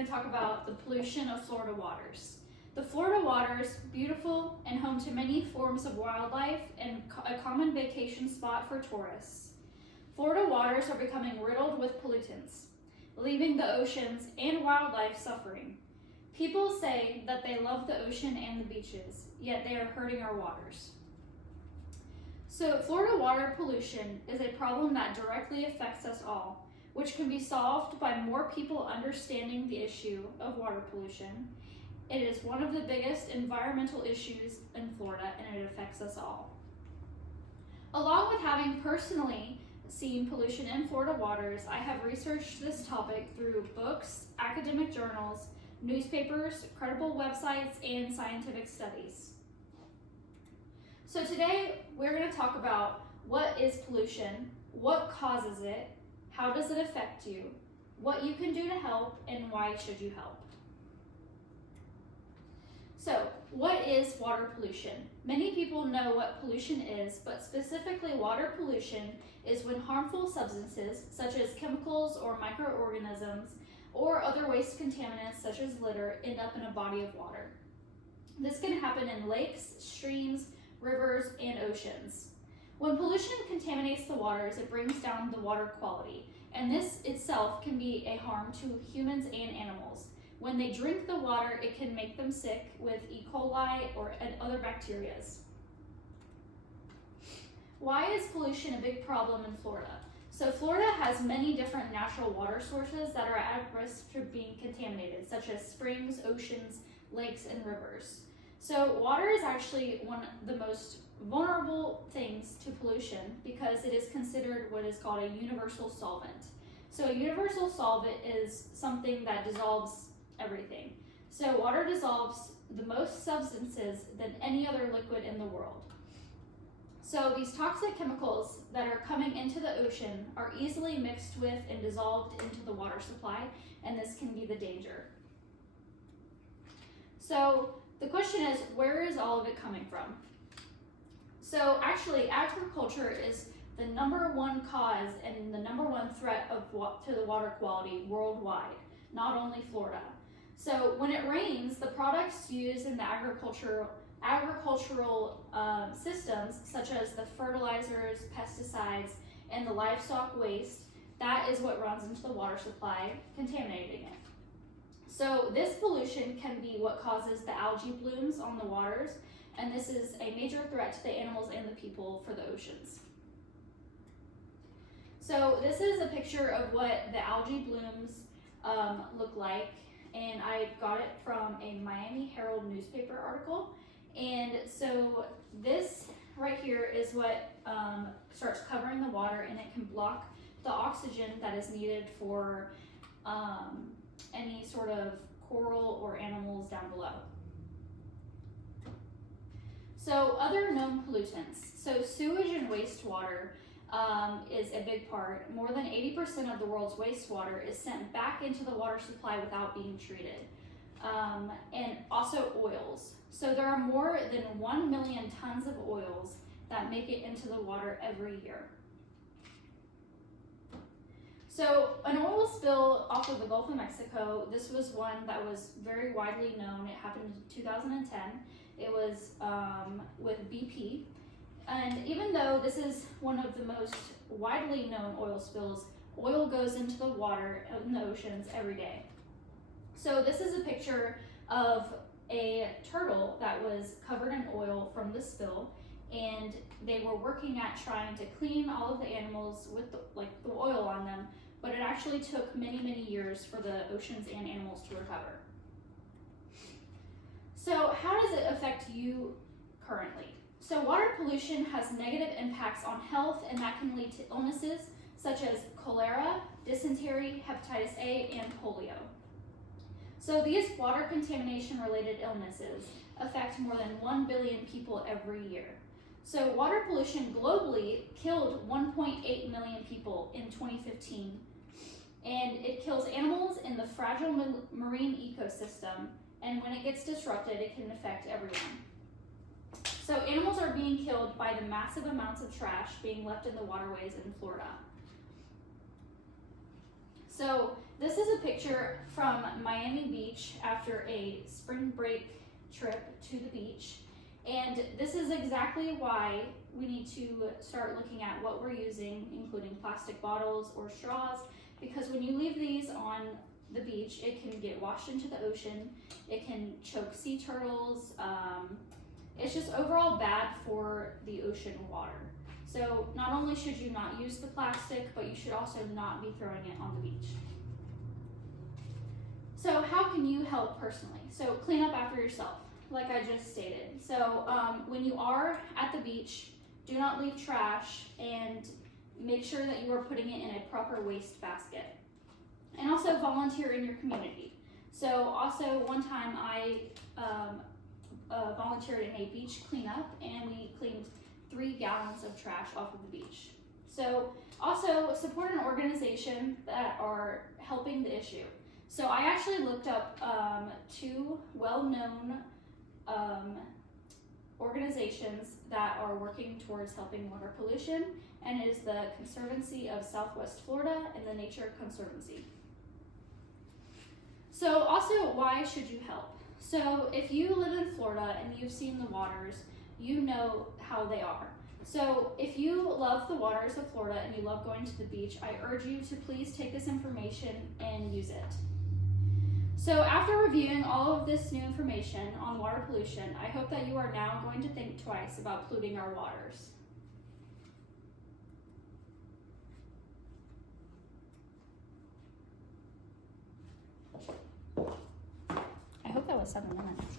going to talk about the pollution of Florida waters. The Florida waters, beautiful and home to many forms of wildlife and a common vacation spot for tourists. Florida waters are becoming riddled with pollutants, leaving the oceans and wildlife suffering. People say that they love the ocean and the beaches, yet they are hurting our waters. So Florida water pollution is a problem that directly affects us all, which can be solved by more people understanding the issue of water pollution. It is one of the biggest environmental issues in Florida, and it affects us all. Along with having personally seen pollution in Florida waters, I have researched this topic through books, academic journals, newspapers, credible websites, and scientific studies. So today we're going to talk about what is pollution, what causes it, how does it affect you, what you can do to help, and why should you help. So, what is water pollution? Many people know what pollution is, but specifically water pollution is when harmful substances such as chemicals or microorganisms or other waste contaminants such as litter end up in a body of water. This can happen in lakes, streams, rivers, and oceans. When pollution contaminates the waters, it brings down the water quality, and this itself can be a harm to humans and animals. When they drink the water, it can make them sick with E. coli or other bacteria. Why is pollution a big problem in Florida? So Florida has many different natural water sources that are at risk for being contaminated, such as springs, oceans, lakes, and rivers. So water is actually one of the most vulnerable things to pollution because it is considered what is called a universal solvent. So a universal solvent is something that dissolves everything. So water dissolves the most substances than any other liquid in the world. So these toxic chemicals that are coming into the ocean are easily mixed with and dissolved into the water supply, and this can be the danger. So the question is, where is all of it coming from? So actually, agriculture is the #1 cause and the #1 threat to the water quality worldwide, not only Florida. So when it rains, the products used in the agricultural systems, such as the fertilizers, pesticides, and the livestock waste, that is what runs into the water supply, contaminating it. So this pollution can be what causes the algae blooms on the waters, and this is a major threat to the animals and the people for the oceans. So this is a picture of what the algae blooms look like, and I got it from a Miami Herald newspaper article. And so this right here is what starts covering the water, and it can block the oxygen that is needed for any sort of coral or animals down below. So other known pollutants. So sewage and wastewater is a big part. More than 80% of the world's wastewater is sent back into the water supply without being treated. And also oils. So there are more than 1 million tons of oils that make it into the water every year. So an oil spill off of the Gulf of Mexico, this was one that was very widely known. It happened in 2010. It was with BP. And even though this is one of the most widely known oil spills, oil goes into the water in the oceans every day. So this is a picture of a turtle that was covered in oil from the spill, and they were working at trying to clean all of the animals with the oil on them, but it actually took many, many years for the oceans and animals to recover. So how does it affect you currently? So water pollution has negative impacts on health, and that can lead to illnesses such as cholera, dysentery, hepatitis A, and polio. So these water contamination related illnesses affect more than 1 billion people every year. So water pollution globally killed 1.8 million people in 2015, and it kills animals in the fragile marine ecosystem, and when it gets disrupted, it can affect everyone. So animals are being killed by the massive amounts of trash being left in the waterways in Florida. So this is a picture from Miami Beach after a spring break trip to the beach. And this is exactly why we need to start looking at what we're using, including plastic bottles or straws, because when you leave these on the beach, it can get washed into the ocean, it can choke sea turtles, it's just overall bad for the ocean water. So not only should you not use the plastic, but you should also not be throwing it on the beach. So how can you help personally? So clean up after yourself, like I just stated. So when you are at the beach, do not leave trash and make sure that you are putting it in a proper waste basket. And also volunteer in your community. So also one time I volunteered in a beach cleanup and we cleaned 3 gallons of trash off of the beach. So also support an organization that are helping the issue. So I actually looked up 2 well-known organizations that are working towards helping water pollution, and it is the Conservancy of Southwest Florida and the Nature Conservancy. So also, why should you help? So if you live in Florida and you've seen the waters, you know how they are. So if you love the waters of Florida and you love going to the beach, I urge you to please take this information and use it. So after reviewing all of this new information on water pollution, I hope that you are now going to think twice about polluting our waters. I hope that was 7 minutes.